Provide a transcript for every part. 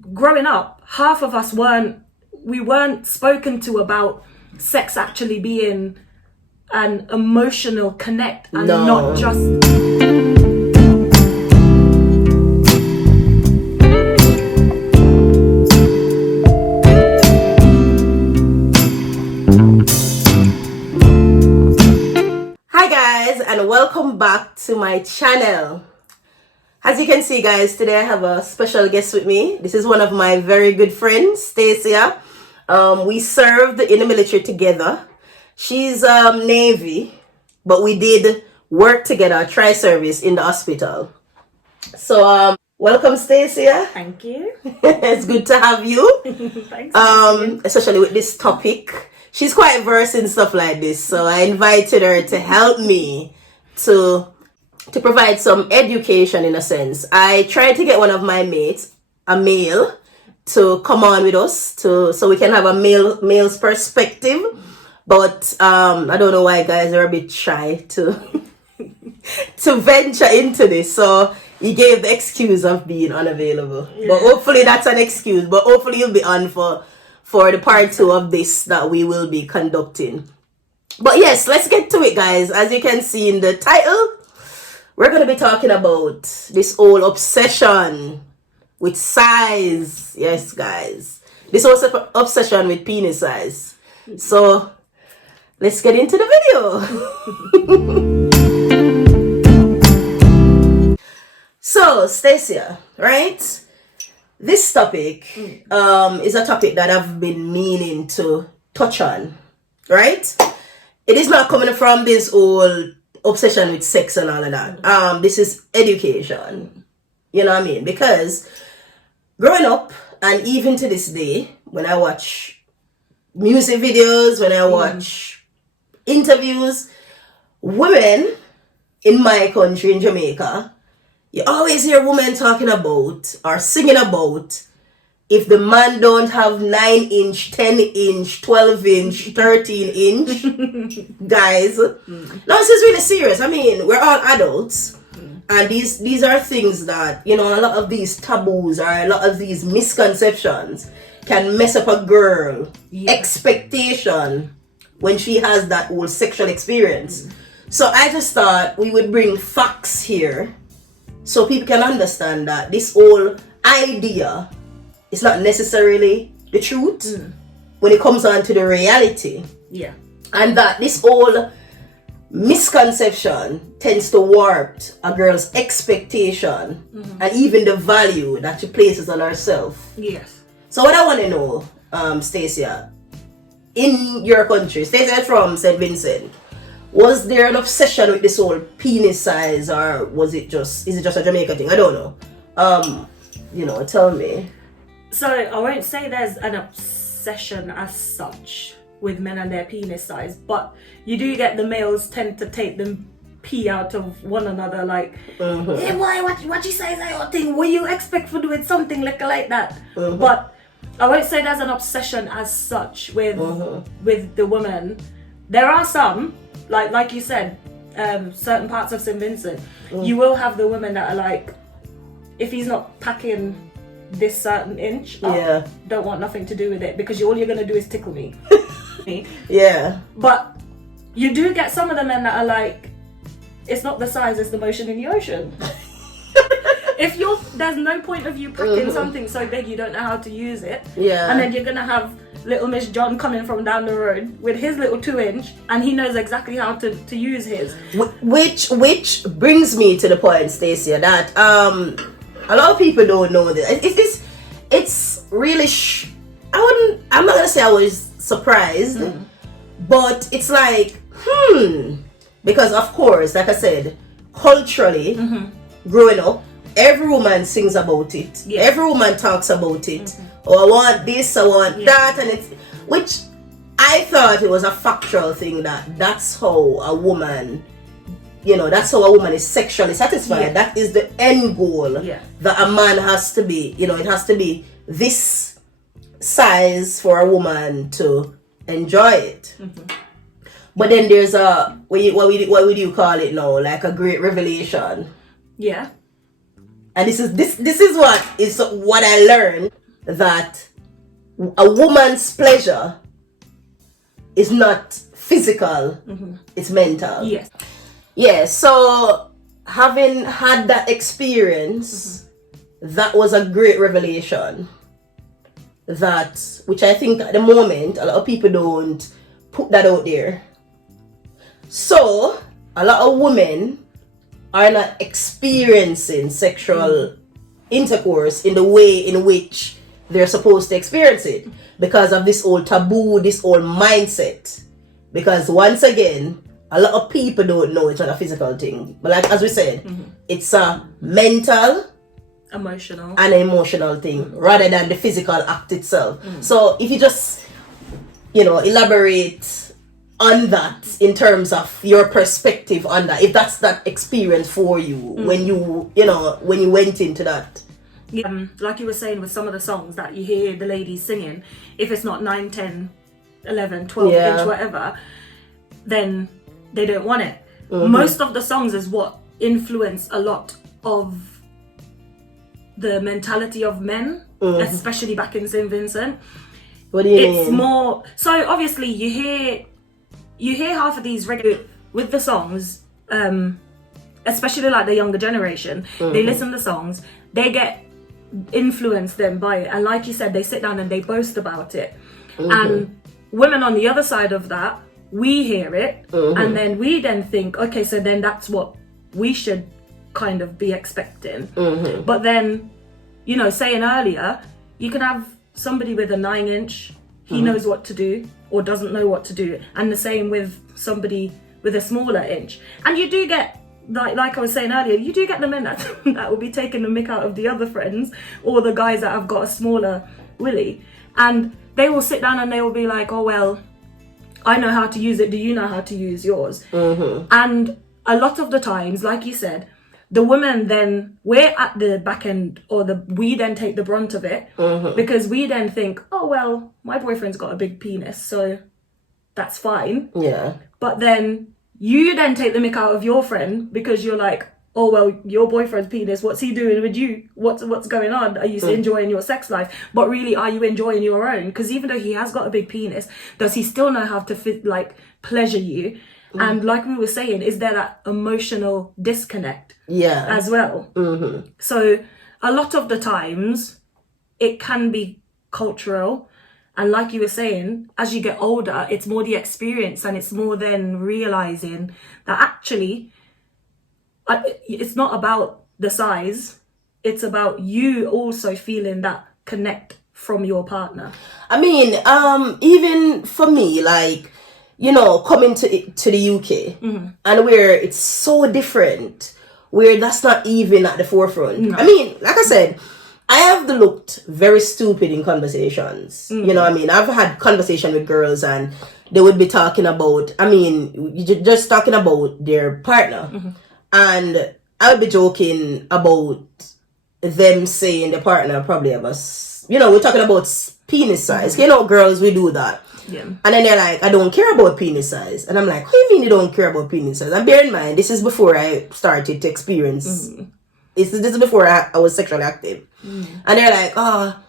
growing up, half of us weren't spoken to about sex actually being an emotional connect and not just... Hi guys, and welcome back to my channel. As you can see guys, today I have a special guest with me. This is one of my very good friends, Stacia. We served in the military together. She's Navy, but we did work together, tri-service in the hospital. So welcome Stacia. Thank you. It's good to have you. Thanks. Especially with this topic. She's quite versed in stuff like this, so I invited her to help me to provide some education in a sense. I tried to get one of my mates, a male, to come on with us so we can have a male's perspective. But I don't know why guys are a bit shy to venture into this. So he gave the excuse of being unavailable. Yeah. But hopefully that's an excuse. But hopefully you'll be on for the part 2 of this that we will be conducting. But yes, let's get to it guys. As you can see in the title, we're going to be talking about this whole obsession with size. Yes guys, this whole obsession with penis size. So let's get into the video. So Stacia, right? This topic is a topic that I've been meaning to touch on, right? It is not coming from this whole obsession with sex and all of that. This is education. You know what I mean? Because growing up, and even to this day, when I watch music videos, when I watch interviews, women in my country, in Jamaica, you always hear women talking about or singing about if the man don't have 9-inch, 10-inch, 12-inch, 13-inch, guys. No, this is really serious. I mean, we're all adults. And these are things that, you know, a lot of these taboos or a lot of these misconceptions can mess up a girl expectation when she has that whole sexual experience. So I just thought we would bring facts here so people can understand that this whole idea is not necessarily the truth when it comes on to the reality. Yeah. And that this whole misconception tends to warp a girl's expectation and even the value that she places on herself. Yes. So what I want to know, Stacia, in your country, Stacia from St. Vincent, was there an obsession with this whole penis size, or is it just a Jamaica thing? I don't know. You know, tell me. So I won't say there's an obsession as such with men and their penis size, but you do get the males tend to take the pee out of one another, like, hey boy, what you size are your thing? What you expect for doing something like that? But I won't say there's an obsession as such with the women. There are some, like you said, certain parts of St. Vincent, you will have the women that are like, if he's not packing this certain inch, don't want nothing to do with it, because all you're gonna do is tickle me. Yeah. But you do get some of the men that are like, it's not the size, it's the motion in the ocean. If there's no point of you packing something so big you don't know how to use it, and then you're gonna have little Miss John coming from down the road with his little 2-inch, and he knows exactly how to use his. Which brings me to the point, Stacia, that a lot of people don't know this. It's really I'm not gonna say I was surprised, but it's like because of course, like I said, culturally, growing up, every woman sings about it. Every woman talks about it. Oh, I want this, I want that, and which I thought it was a factual thing, that's how a woman, you know, that's how a woman is sexually satisfied. That is the end goal. That a man has to be, you know, it has to be this size for a woman to enjoy it. But then there's what would you call it now? Like a great revelation. Yeah. And this is what I learned that a woman's pleasure is not physical, it's mental. Yes. Yeah, so having had that experience, that was a great revelation. That, which I think at the moment, a lot of people don't put that out there. So, a lot of women are not experiencing sexual intercourse in the way in which they're supposed to experience it because of this old taboo, this old mindset. Because once again, a lot of people don't know it's not a physical thing. But like as we said, it's a mental, emotional, and emotional thing rather than the physical act itself. So if you just, elaborate on that in terms of your perspective on that, if that's that experience for you when you went into that. Like you were saying with some of the songs that you hear the ladies singing, if it's not 9, 10, 11, 12 inch, whatever, then they don't want it. Most of the songs is what influence a lot of the mentality of men, especially back in St. Vincent. What do you mean? It's more, so obviously you hear half of these reggae with the songs, especially like the younger generation, they listen to songs, they get influenced then by it, and like you said, they sit down and they boast about it. And women on the other side of that, we hear it, and then we then think, okay, so then that's what we should kind of be expecting. But then, saying earlier, you can have somebody with a 9 inch, he knows what to do or doesn't know what to do, and the same with somebody with a smaller inch. And you do get, like I was saying earlier, you do get the men that will be taking the mick out of the other friends, or the guys that have got a smaller willy, and they will sit down and they will be like, oh well, I know how to use it, do you know how to use yours? And a lot of the times, like you said, the women then, we're at the back end, or we then take the brunt of it, because we then think, oh well, my boyfriend's got a big penis, so that's fine. Yeah. But then you then take the mick out of your friend because you're like, oh well, your boyfriend's penis, what's he doing with you? What's going on? Are you enjoying your sex life? But really, are you enjoying your own? Because even though he has got a big penis, does he still know how to pleasure you? And like we were saying, is there that emotional disconnect as well? So a lot of the times it can be cultural, and like you were saying, as you get older, it's more the experience, and it's more then realizing that actually it's not about the size, it's about you also feeling that connect from your partner. I mean, even for me, like, coming to the UK, and where it's so different, where that's not even at the forefront. No. I mean, like I said, I have looked very stupid in conversations. You know what I mean? I've had conversation with girls and they would be talking about, just talking about their partner. And I would be joking about them saying the partner probably have us, we're talking about penis size. Girls, we do that. Yeah. And then they're like, I don't care about penis size. And I'm like, what do you mean you don't care about penis size? And bear in mind, this is before I started to experience, this is before I was sexually active. And they're like, oh,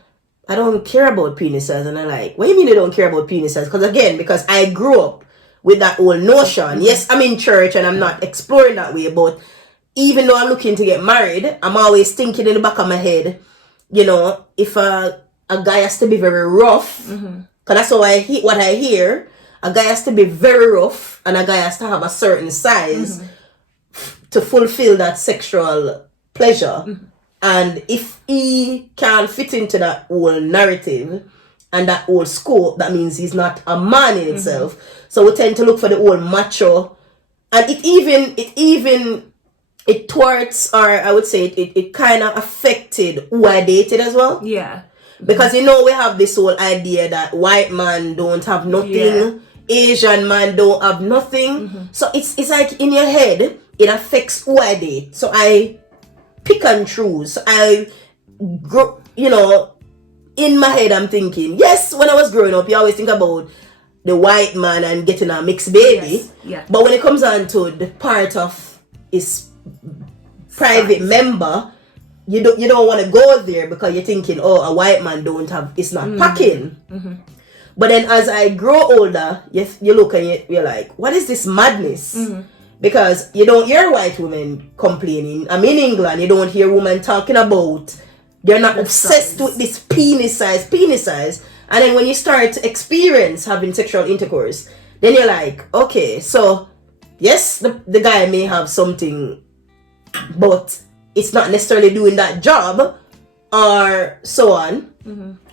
I don't care about penis size. And I'm like, what do you mean you don't care about penis size? Because I grew up with that old notion. Yes, I'm in church and I'm not exploring that way, but even though I'm looking to get married, I'm always thinking in the back of my head, if a guy has to be very rough, because that's what I hear, a guy has to be very rough and a guy has to have a certain size to fulfill that sexual pleasure. And if he can't fit into that whole narrative and that whole scope, that means he's not a man in itself. So we tend to look for the whole macho, and it thwarts, or I would say it kind of affected who I dated as well. Yeah. Because we have this whole idea that white man don't have nothing, Asian man don't have nothing. So it's like in your head, it affects who I date. So I pick and choose. I grow, in my head I'm thinking, yes, when I was growing up, you always think about the white man and getting a mixed baby. Yes. Yeah. But when it comes on to the part of his private member, you don't want to go there because you're thinking, oh, a white man it's not packing. But then as I grow older, you look and you're like, what is this madness? Because you don't hear white women complaining. I'm in England, you don't hear women talking about they're not obsessed with this penis size. And then when you start to experience having sexual intercourse, then you're like, okay, so yes, the guy may have something, but it's not necessarily doing that job, or so on,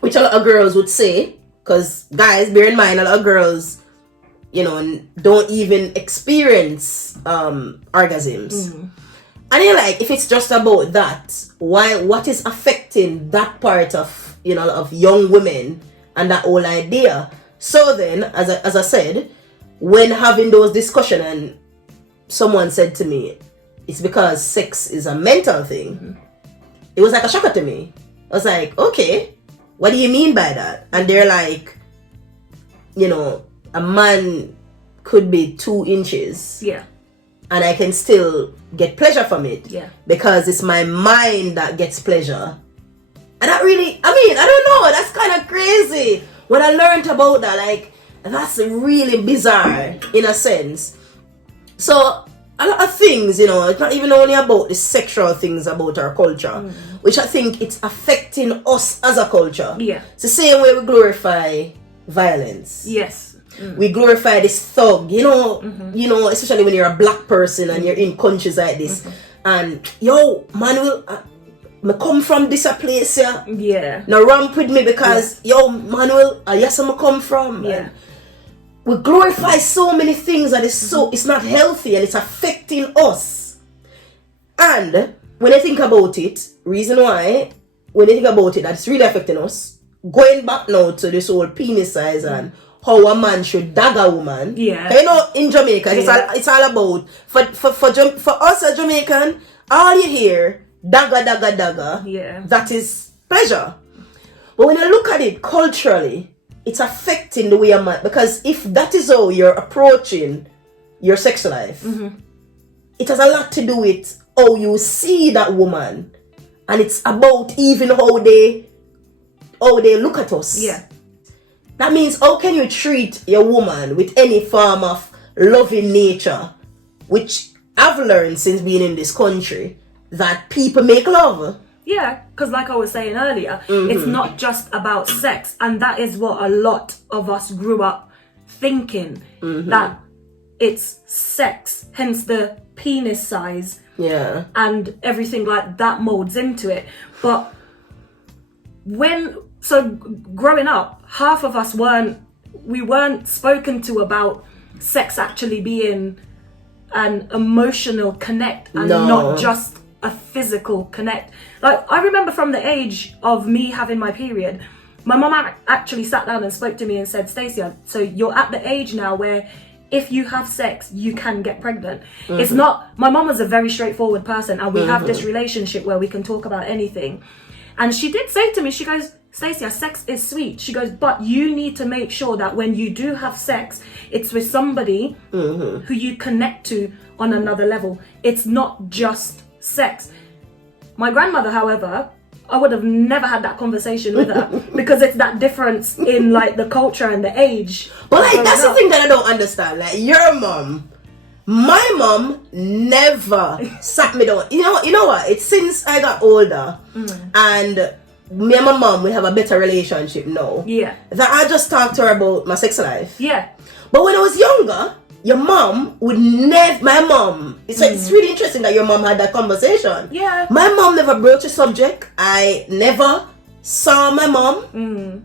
which a lot of girls would say, because guys, bear in mind, a lot of girls, don't even experience orgasms. And you're like, if it's just about that, what is affecting that part of, of young women and that whole idea? So then, as I said, when having those discussions and someone said to me, it's because sex is a mental thing, it was like a shocker to me. I was like, okay, what do you mean by that? And they're like, a man could be 2 inches. Yeah. And I can still get pleasure from it. Yeah. Because it's my mind that gets pleasure. And that really, I don't know, that's kind of crazy. When I learned about that, like, that's really bizarre in a sense. So, a lot of things, it's not even only about the sexual things about our culture, which I think it's affecting us as a culture. Yeah. It's the same way we glorify violence. Yes. We glorify this thug, especially when you're a black person and you're in countries like this. And, yo, man, me come from this a place, yeah. Yeah. Now ramp with me because, yo, Manuel, yes, I come from. Yeah. We glorify so many things that it's not healthy and it's affecting us. And when I think about it, reason why, when I think about it, that's really affecting us, going back now to this whole penis size and how a man should dag a woman. Yeah. In Jamaica, it's all about, for us as Jamaican, all you hear, dagga. Yeah. That is pleasure. But when I look at it culturally, it's affecting the way a man, because if that is how you're approaching your sex life, it has a lot to do with how you see that woman, and it's about even how they look at us. Yeah. That means how can you treat your woman with any form of loving nature, which I've learned since being in this country, that people make love. Yeah, because like I was saying earlier, it's not just about sex, and that is what a lot of us grew up thinking, that it's sex, hence the penis size, and everything like that molds into it. But growing up, half of us weren't spoken to about sex actually being an emotional connect and not just a physical connect. Like, I remember from the age of me having my period, my mom actually sat down and spoke to me and said, Stacia, so you're at the age now where if you have sex, you can get pregnant. It's not, my mom was a very straightforward person, and we have this relationship where we can talk about anything. And she did say to me, she goes, Stacia, sex is sweet. She goes, but you need to make sure that when you do have sex, it's with somebody who you connect to on another level. It's not just sex. My grandmother, however, I would have never had that conversation with her because it's that difference in like the culture and the age. But like, that's the thing that I don't understand. Like, your mom, my mom never sat me down. You know what? It's since I got older and me and my mom, we have a better relationship now. Yeah. That I just talked to her about my sex life. Yeah. But when I was younger, your mom would never, my mom, it's really interesting that your mom had that conversation. Yeah. My mom never broached a subject. I never saw my mom.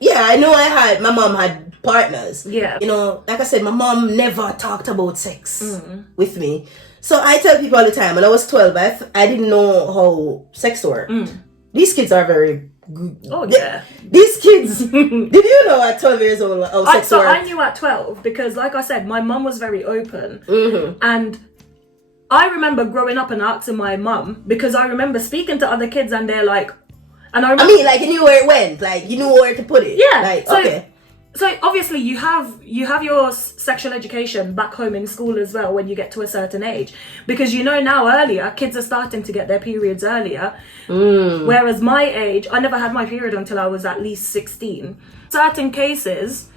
Yeah, I know my mom had partners. Yeah. Like I said, my mom never talked about sex with me. So I tell people all the time, when I was 12, I didn't know how sex worked. These kids are very good. Oh, yeah. These kids, did you know at 12 years old how sex worked? I knew at 12 because, like I said, my mum was very open. And I remember growing up and asking my mum, because I remember speaking to other kids and they're like, and I mean, like, you knew where it went, like, you knew where to put it. Yeah. Like, so, okay. So obviously you have your sexual education back home in school as well when you get to a certain age, because now earlier kids are starting to get their periods earlier, whereas my age, I never had my period until I was at least 16. Certain cases,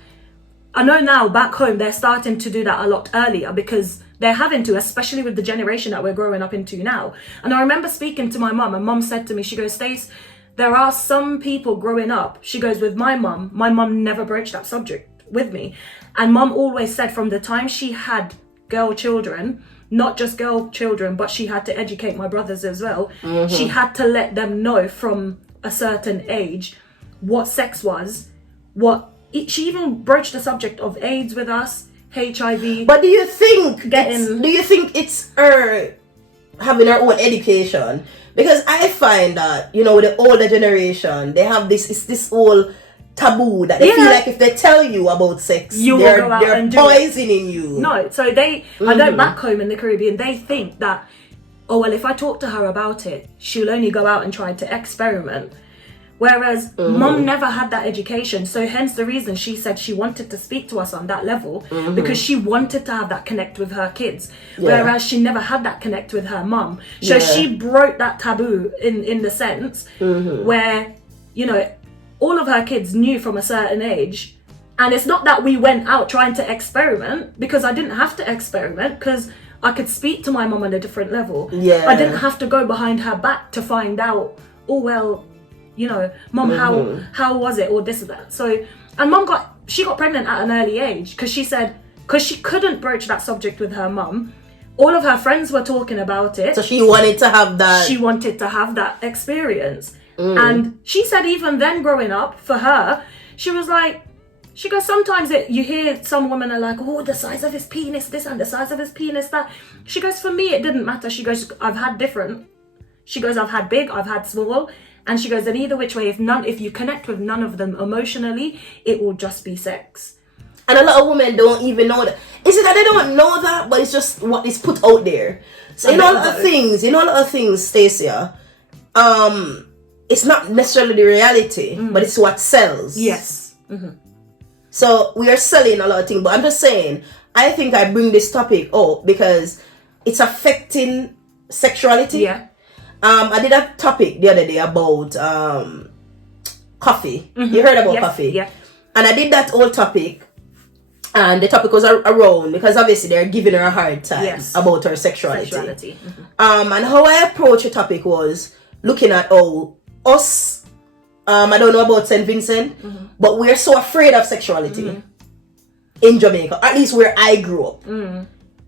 I know now back home they're starting to do that a lot earlier because they're having to, especially with the generation that we're growing up into now. And I remember speaking to my mum, and mum said to me, she goes, Stace, there are some people growing up, she goes, with my mum never broached that subject with me. And mum always said from the time she had girl children, not just girl children, but she had to educate my brothers as well. She had to let them know from a certain age what sex was, she even broached the subject of AIDS with us, HIV. But do you think it's her having her own education? Because I find that, with the older generation, they have this whole taboo that they feel like if they tell you about sex, they're poisoning you. No, so I know back home in the Caribbean, they think that, oh, well, if I talk to her about it, she'll only go out and try to experiment. Whereas mum never had that education. So hence the reason she said she wanted to speak to us on that level, because she wanted to have that connect with her kids. Whereas she never had that connect with her mum. So she broke that taboo in the sense where, all of her kids knew from a certain age. And it's not that we went out trying to experiment, because I didn't have to experiment, because I could speak to my mum on a different level. I didn't have to go behind her back to find out, oh, well, mum, how was it, or this or that. So, and mum got pregnant at an early age because she said, because she couldn't broach that subject with her mum, all of her friends were talking about it. So she wanted to have that. She wanted to have that experience. And she said even then growing up, for her, she was like, she goes, sometimes you hear some women are like, oh, the size of his penis, this, and the size of his penis, that. She goes, for me, it didn't matter. She goes, I've had different. She goes, I've had big, I've had small. And she goes, and either which way, if you connect with none of them emotionally, it will just be sex. And a lot of women don't even know that. Is it that they don't know that, but it's just what is put out there? So a lot of things, Stacia, it's not necessarily the reality, but it's what sells. Yes. So we are selling a lot of things, but I'm just saying, I think I bring this topic up because it's affecting sexuality. Yeah. I did a topic the other day about coffee. You heard about coffee? Yeah. And I did that whole topic, and the topic was around because obviously they're giving her a hard time about her sexuality. And how I approached the topic was looking at us. I don't know about St. Vincent, but we're so afraid of sexuality in Jamaica. At least where I grew up,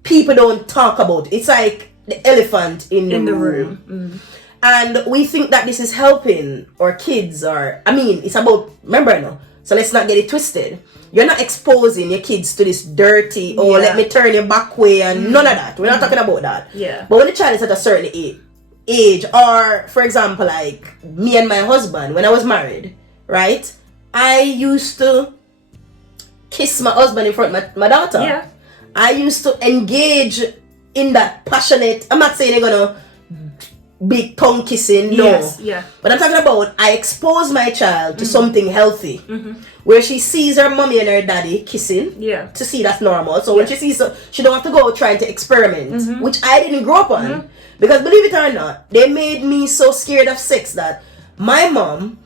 people don't talk about it. It's like the elephant in the room. And we think that this is helping our kids, it's about, remember now, so let's not get it twisted. You're not exposing your kids to this dirty, let me turn your back way, and none of that. We're not talking about that. Yeah. But when the child is at a certain age, or for example, like me and my husband, when I was married, right? I used to kiss my husband in front of my daughter. Yeah. I used to engage in that passionate, I'm not saying they're gonna big tongue kissing, no. Yes, yeah. But I'm talking about I expose my child to something healthy, where she sees her mommy and her daddy kissing, to see that's normal. So when she sees, she don't have to go trying to experiment, which I didn't grow up on. Because believe it or not, they made me so scared of sex that my mom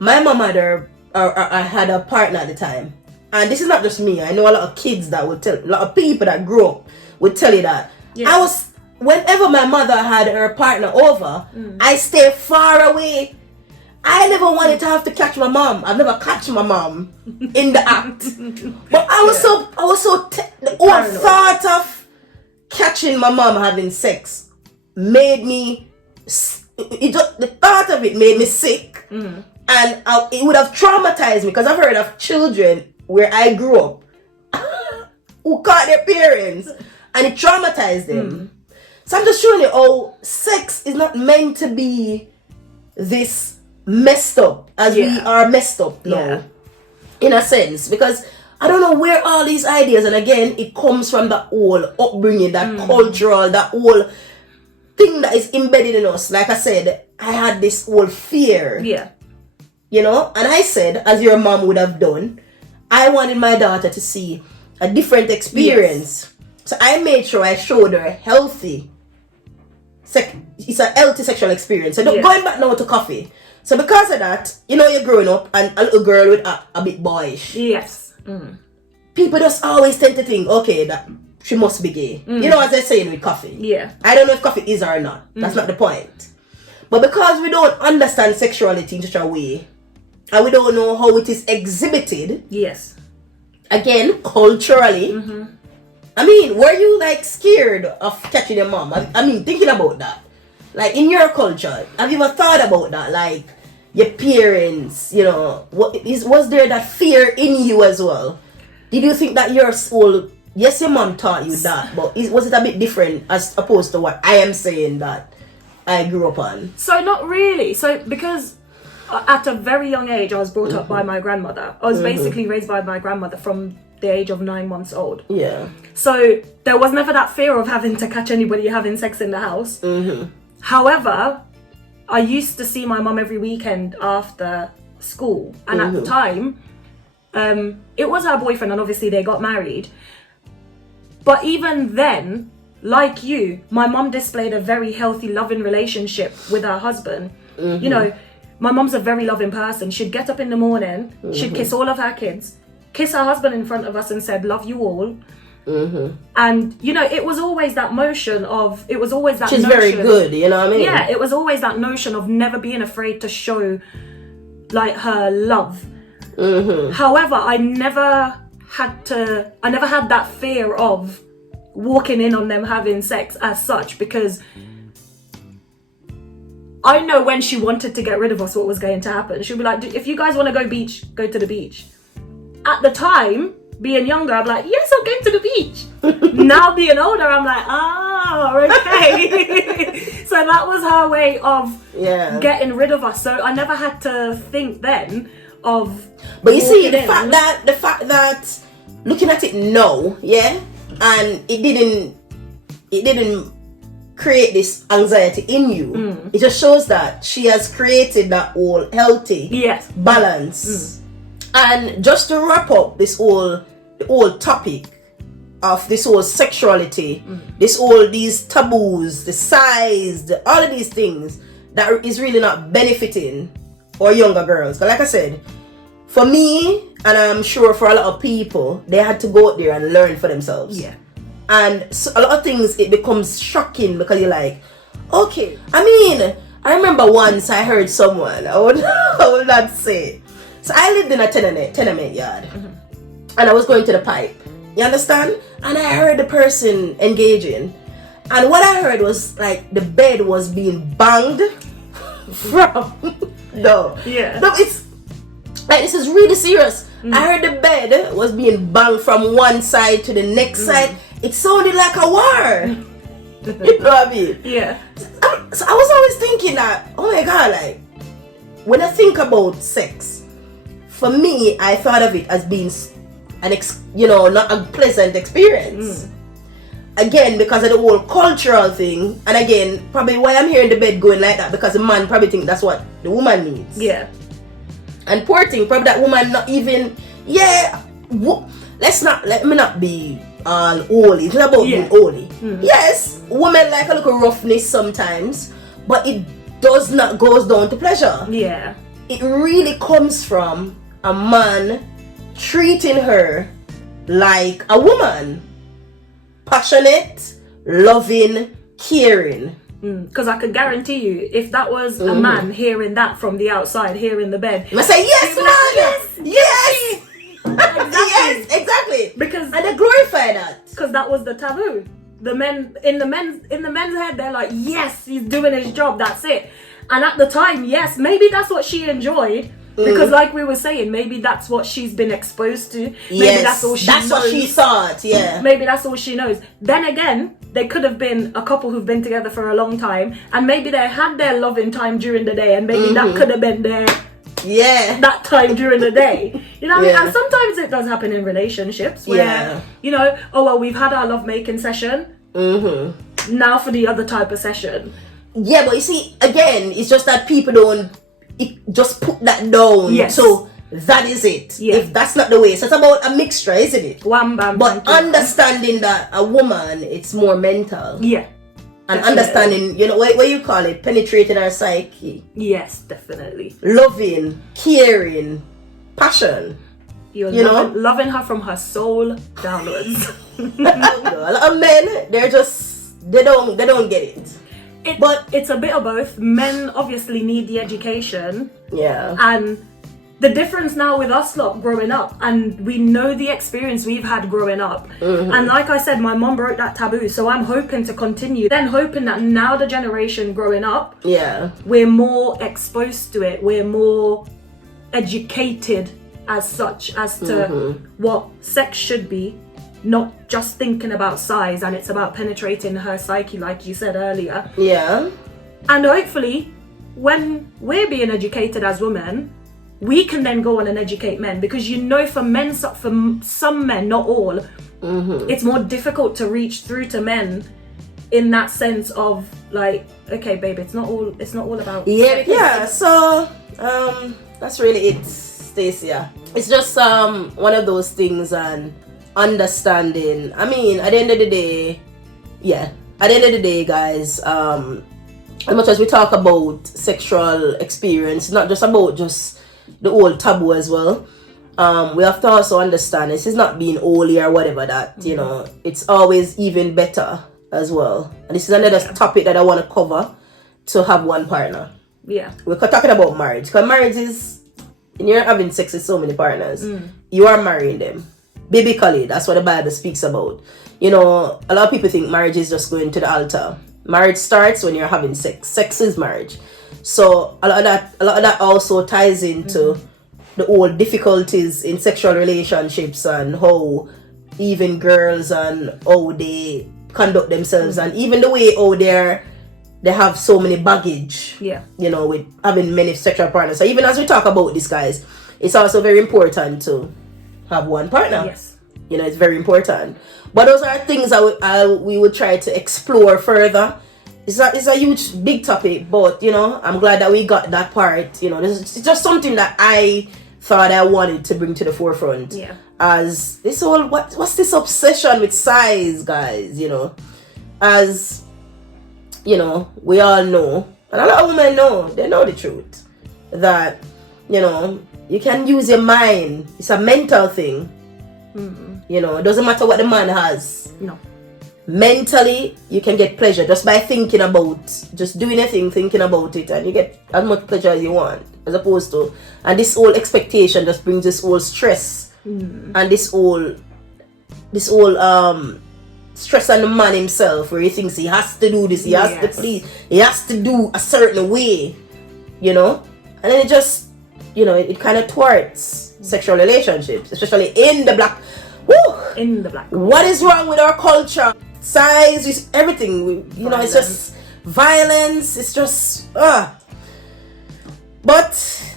had I had a partner at the time. And this is not just me. I know a lot of kids that would tell, a lot of people that grew up would tell you that. Yeah. Whenever my mother had her partner over, I stay far away. I never wanted to have to catch my mom. I've never catch my mom in the act. But I was the whole thought of catching my mom having sex made me, the thought of it made me sick. And it would have traumatized me, because I've heard of children where I grew up who caught their parents and it traumatized them. So I'm just showing you how sex is not meant to be this messed up as we are messed up now, in a sense, because I don't know where all these ideas, and again it comes from that whole upbringing, that cultural, that whole thing that is embedded in us. Like I said, I had this whole fear, and I said, as your mom would have done, I wanted my daughter to see a different experience. So I made sure I showed her healthy. It's a healthy sexual experience. So going back now to coffee. So because of that, you know, you're growing up and a little girl with a bit boyish. Yes. People just always tend to think, okay, that she must be gay. You know, as they're saying with coffee. Yeah. I don't know if coffee is or not. That's not the point. But because we don't understand sexuality in such a way, and we don't know how it is exhibited. Yes. Again, culturally. I mean, were you like scared of catching your mom? I mean, thinking about that. Like in your culture, have you ever thought about that? Like your parents, you know, was there that fear in you as well? Did you think that your soul, yes, your mom taught you that, but was it a bit different as opposed to what I am saying that I grew up on? So not really. So because at a very young age, I was brought up by my grandmother. I was basically raised by my grandmother from the age of 9 months old. Yeah. So there was never that fear of having to catch anybody having sex in the house. However, I used to see my mum every weekend after school, and at the time, it was her boyfriend, and obviously they got married. But even then, like you, my mum displayed a very healthy, loving relationship with her husband. You know, my mum's a very loving person. She'd get up in the morning, she'd kiss all of her kids, kiss her husband in front of us and said, "Love you all." And you know, it was always that motion of, it was always that she's notion, very good, you know what I mean? Yeah, it was always that notion of never being afraid to show like her love. However, I never had that fear of walking in on them having sex as such, because I know when she wanted to get rid of us what was going to happen. She'd be like, if you guys want to go beach, go to the beach. At the time, being younger, I'm like, yes, I'm going to the beach. Now being older, I'm like, okay. So that was her way of getting rid of us. So I never had to think then of. But you see, the fact that looking at it now, and it didn't create this anxiety in you. It just shows that she has created that whole healthy balance. And just to wrap up this whole topic of this whole sexuality, these taboos, the size, all of these things that is really not benefiting our younger girls. But like I said, for me, and I'm sure for a lot of people, they had to go out there and learn for themselves. Yeah. And so a lot of things, it becomes shocking because you're like, okay. I mean, I remember once I heard someone, I would not say. So I lived in a tenement yard, and I was going to the pipe. You understand? And I heard the person engaging, and what I heard was like the bed was being banged from. No, it's like, this is really serious. I heard the bed was being banged from one side to the next side. It sounded like a war. You know what I mean? Yeah. So I was always thinking that, oh my God, like when I think about sex, for me, I thought of it as being not a pleasant experience. Again, because of the whole cultural thing, and again, probably why I'm hearing the bed going like that, because the man probably think that's what the woman needs. Yeah. And poor thing, probably that woman not even, let me not be all holy. It's not about being holy. Yes, women like a little roughness sometimes, but it does not goes down to pleasure. Yeah. It really comes from a man treating her like a woman. Passionate, loving, caring. Because I could guarantee you, if that was a man hearing that from the outside, here in the bed, I say, yes, man! Yes! Exactly. Yes, exactly. Because and they glorify that. Because that was the taboo. The men in the men's head, they're like, yes, he's doing his job, that's it. And at the time, yes, maybe that's what she enjoyed. Because like we were saying, maybe that's what she's been exposed to. Maybe that's all she knows. That's what she thought, yeah. Maybe that's all she knows. Then again, they could have been a couple who've been together for a long time, and maybe they had their loving time during the day, and maybe that could have been their that time during the day. You know what I mean? And sometimes it does happen in relationships where, you know, oh well, we've had our lovemaking session. Now for the other type of session. Yeah, but you see, again, it's just that people don't just put that down. Yes. So that is it. Yeah. If that's not the way, so it's about a mixture, isn't it? Wham bam. But understanding that a woman, it's more mental. Yeah. And Definitely. understanding, you know, what you call it, penetrating our psyche. Yes, definitely. Loving, caring, passion. You're You loving her from her soul downwards. A lot of men, they don't get it. But it's a bit of both. Men obviously need the education. yeah. And the difference now with us lot growing up, and we know the experience we've had growing up. And like I said, my mom broke that taboo, so I'm hoping to continue. Then hoping that now the generation growing up, Yeah. we're more exposed to it. We're more educated as such as to what sex should be, not just thinking about size, and it's about penetrating her psyche, like you said earlier. Yeah. And hopefully, when we're being educated as women, we can then go on and educate men, because you know, for some men, not all, it's more difficult to reach through to men in that sense of like, okay, babe, it's not all about Yeah. Yeah. So that's really it, Stacia. It's just one of those things, and understanding. I mean, at the end of the day, guys, as much as we talk about sexual experience, it's not just about just the old taboo as well. We have to also understand this is not being holy or whatever, that you know, it's always even better as well. And this is another topic that I want to cover, to have one partner. Yeah. We're talking about marriage, because marriage is, when you're having sex with so many partners, you are marrying them. Biblically, that's what the Bible speaks about. You know, a lot of people think marriage is just going to the altar. Marriage starts when you're having sex. Sex is marriage. So a lot of that also ties into the old difficulties in sexual relationships, and how even girls and how they conduct themselves, and even the way how they have so many baggage. Yeah. You know, with having many sexual partners. So even as we talk about this, guys, it's also very important to have one partner. Yes. You know, it's very important. But those are things that we would try to explore further. It's a huge, big topic, but you know, I'm glad that we got that part. You know, it's just something that I thought I wanted to bring to the forefront. Yeah. As this whole what's this obsession with size, guys? You know, as you know, we all know, and a lot of women know. They know the truth that, you know, you can use your mind. It's a mental thing. You know, it doesn't matter what the man has. No. Mentally, you can get pleasure just by thinking about, just doing a thing, thinking about it, and you get as much pleasure as you want, as opposed to, and this whole expectation just brings this whole stress, and this whole stress on the man himself, where he thinks he has to do this, he has to please, he has to do a certain way, you know, and then it just, you know, it kind of thwarts sexual relationships, especially in the black. In the black. What is wrong with our culture? Size is everything. You know, it's just violence. It's just But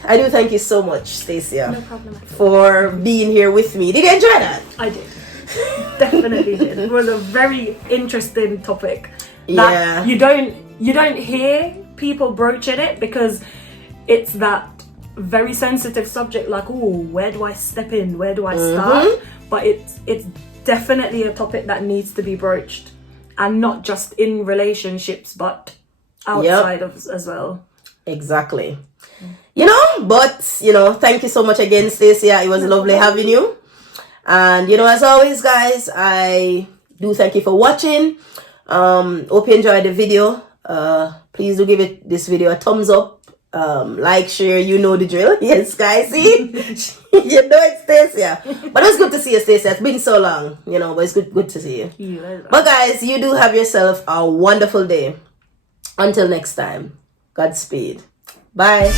I do thank you so much, Stacia, No problem at all. for being here with me. Did you enjoy that? I did. Definitely did. It was a very interesting topic. Yeah. You don't hear people broaching it, because it's that very sensitive subject, like, oh, where do I step in? Where do I start? But it's definitely a topic that needs to be broached, and not just in relationships, but outside of as well. Exactly. You know, but you know, thank you so much again, Stacia. It was lovely having you. And you know, as always, guys, I do thank you for watching. Hope you enjoyed the video. Please do give this video a thumbs up. Like, share, you know the drill. Yes, guys, see? You know it's Stacia. But it's good to see you, Stacia. It's been so long, you know, but it's good to see you. But guys, you do have yourself a wonderful day. Until next time, Godspeed. Bye.